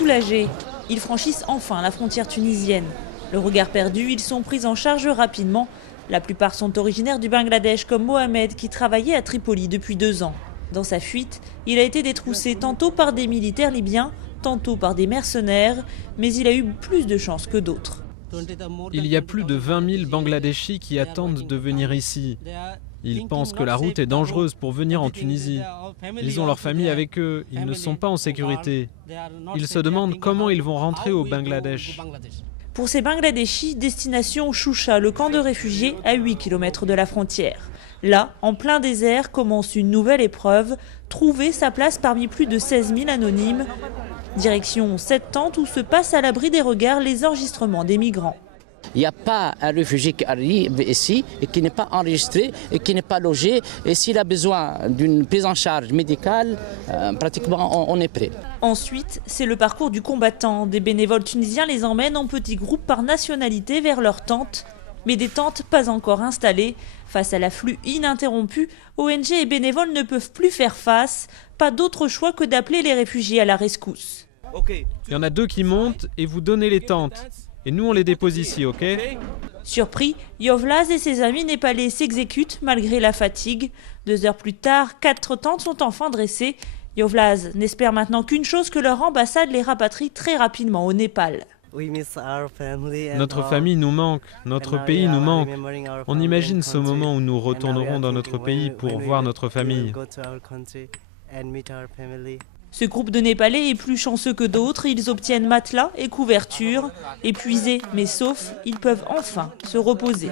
soulagés. Ils franchissent enfin la frontière tunisienne. Le regard perdu, ils sont pris en charge rapidement. La plupart sont originaires du Bangladesh, comme Mohamed, qui travaillait à Tripoli depuis 2 ans. Dans sa fuite, il a été détroussé tantôt par des militaires libyens, tantôt par des mercenaires, mais il a eu plus de chance que d'autres. Il y a plus de 20 000 Bangladeshis qui attendent de venir ici. Ils pensent que la route est dangereuse pour venir en Tunisie. Ils ont leur famille avec eux, ils ne sont pas en sécurité. Ils se demandent comment ils vont rentrer au Bangladesh. Pour ces Bangladeshis, destination Choucha, le camp de réfugiés à 8 km de la frontière. Là, en plein désert, commence une nouvelle épreuve, trouver sa place parmi plus de 16 000 anonymes. Direction cette tente où se passent à l'abri des regards les enregistrements des migrants. Il n'y a pas un réfugié qui arrive ici et qui n'est pas enregistré et qui n'est pas logé. Et s'il a besoin d'une prise en charge médicale, pratiquement on est prêt. Ensuite, c'est le parcours du combattant. Des bénévoles tunisiens les emmènent en petits groupes par nationalité vers leurs tentes. Mais des tentes pas encore installées. Face à l'afflux ininterrompu, ONG et bénévoles ne peuvent plus faire face. Pas d'autre choix que d'appeler les réfugiés à la rescousse. Il y en a 2 qui montent et vous donnez les tentes. Et nous, on les dépose ici, ok? Surpris, Yovlaz et ses amis népalais s'exécutent malgré la fatigue. 2 heures plus tard, 4 tentes sont enfin dressées. Yovlaz n'espère maintenant qu'une chose, que leur ambassade les rapatrie très rapidement au Népal. Notre famille nous manque, notre pays nous manque. On imagine ce moment où nous retournerons dans notre pays pour voir notre famille. Ce groupe de Népalais est plus chanceux que d'autres, ils obtiennent matelas et couvertures. Épuisés mais saufs, ils peuvent enfin se reposer.